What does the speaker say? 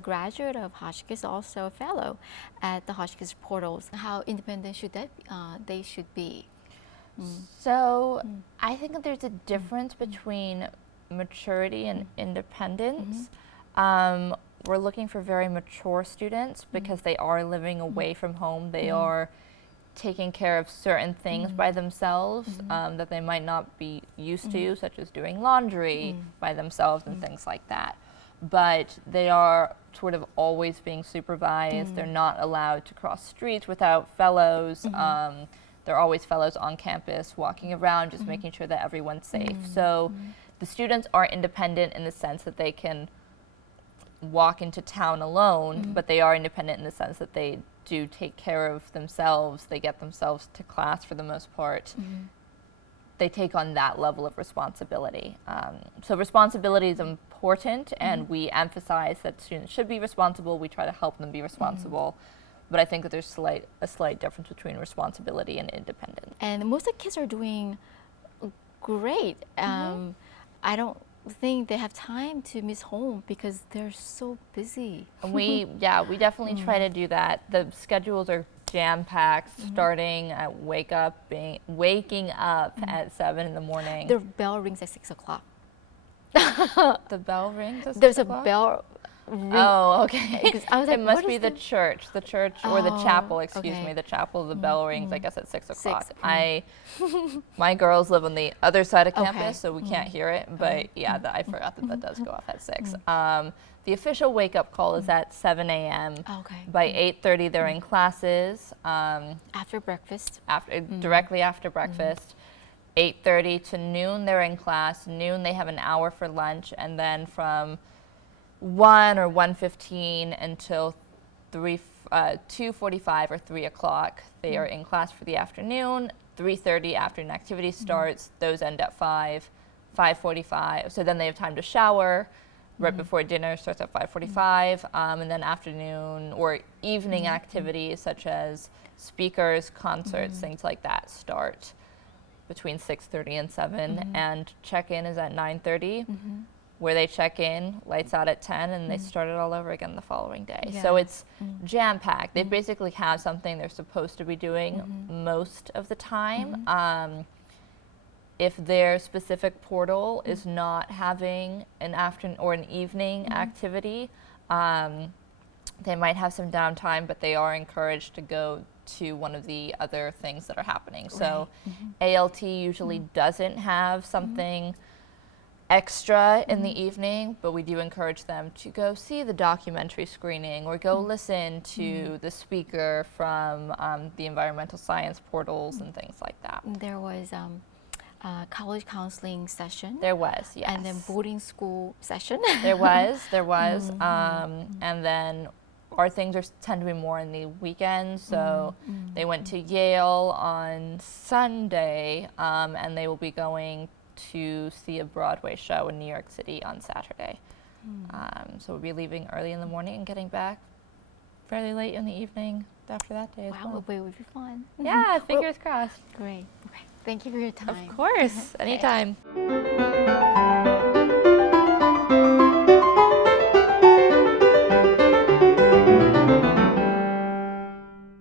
graduate of Hotchkiss, also a fellow at the Hotchkiss Portals. How independent should they should be? So I think that there's a difference between maturity and independence. We're looking for very mature students because they are living away from home. They are taking care of certain things by themselves that they might not be used to, such as doing laundry by themselves and things like that. But they are sort of always being supervised. They're not allowed to cross streets without fellows. There are always fellows on campus walking around, just making sure that everyone's safe. So the students are independent in the sense that they can walk into town alone, but they are independent in the sense that they do take care of themselves. They get themselves to class for the most part. They take on that level of responsibility. So responsibility is important, and we emphasize that students should be responsible. We try to help them be responsible. But I think that there's a slight difference between responsibility and independence. And most of the kids are doing great. I don't think they have time to miss home because they're so busy. We definitely try to do that. The schedules are jam-packed, starting at waking up at 7 in the morning. The bell rings at 6 o'clock. The bell rings at 6 There's o'clock? a bell ring. Oh, okay. I was like, it must what be is the church or the chapel, excuse okay. me. The chapel, the bell rings, I guess, at 6 o'clock. 6. My girls live on the other side of campus, Okay. so we can't hear it. But yeah, I forgot that does go off at 6. The official wake-up call is at 7 a.m. Okay. By 8:30, they're in classes. After breakfast. Directly after breakfast. 8:30 to noon, they're in class. Noon, they have an hour for lunch, and then from 1 or 1:15 until 2:45 or 3 o'clock, they are in class for the afternoon. 3:30, afternoon activity starts. Those end at 5:45. So then they have time to shower. Right before dinner starts at 5:45, and then afternoon or evening activities such as speakers, concerts, things like that start between 6:30 and 7, and check-in is at 9:30. Where they check in, lights out at 10, and they start it all over again the following day. So it's jam-packed. They basically have something they're supposed to be doing most of the time. If their specific portal is not having an afternoon or an evening activity, they might have some downtime, but they are encouraged to go to one of the other things that are happening. So ALT usually doesn't have something extra in the evening, but we do encourage them to go see the documentary screening or go listen to the speaker from the environmental science portals and things like that. There was college counseling session. There was, yes. And then boarding school session. There was. And then our things tend to be more in the weekends, so they went to Yale on Sunday, and they will be going to see a Broadway show in New York City on Saturday. So we'll be leaving early in the morning and getting back fairly late in the evening after that day as well. Wow, it would be fun. Yeah, fingers crossed. Great. Okay. Thank you for your time. Of course, anytime.